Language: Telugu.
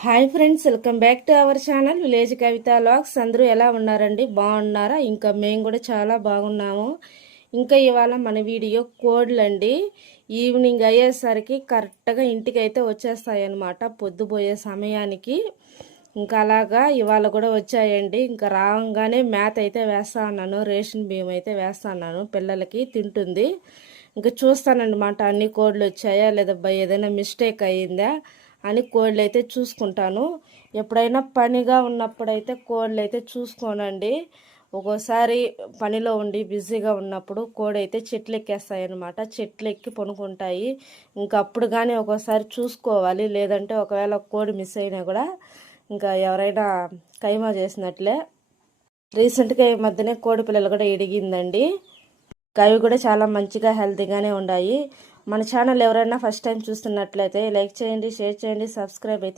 Hi friends, welcome back to our channel village Kavitha vlogs. అందరూ ఎలా ఉన్నారండి? బాగున్నారా? ఇంకా మేము కూడా చాలా బాగున్నాము. ఇంకా ఇవాళ మన వీడియో కోడ్లండి. ఈవినింగ్ అయ్యేసరికి కరెక్ట్గా ఇంటికి అయితే వచ్చేస్తాయన్నమాట, పొద్దుపోయే సమయానికి. ఇంకా అలాగా ఇవాళ కూడా వచ్చాయండి. ఇంకా రాగానే మ్యాథ్ అయితే వేస్తా ఉన్నాను, రేషన్ బియ్యం అయితే వేస్తా ఉన్నాను, పిల్లలకి తింటుంది. ఇంకా చూస్తానన్నమాట అన్ని కోడ్లు వచ్చాయా లేదా, ఏదైనా మిస్టేక్ అయ్యిందా అని కోళ్ళు అయితే చూసుకుంటాను. ఎప్పుడైనా పనిగా ఉన్నప్పుడైతే కోళ్ళు అయితే చూసుకోనండి. ఒక్కోసారి పనిలో ఉండి బిజీగా ఉన్నప్పుడు కోడి అయితే చెట్లు ఎక్కేస్తాయి అన్నమాట, చెట్లు ఎక్కి పనుకుంటాయి. ఇంకా అప్పుడు కానీ ఒక్కోసారి చూసుకోవాలి, లేదంటే ఒకవేళ కోడి మిస్ అయినా కూడా ఇంకా ఎవరైనా కైమా చేసినట్లే. రీసెంట్గా ఈ మధ్యనే కోడి పిల్లలు కూడా ఎడిగిందండి. అవి కూడా చాలా మంచిగా హెల్తీగానే ఉన్నాయి. మన ఛానల్ ఎవరైనా ఫస్ట్ టైం చూస్తున్నట్లయితే లైక్ చేయండి, షేర్ చేయండి, సబ్స్క్రైబ్ అయితే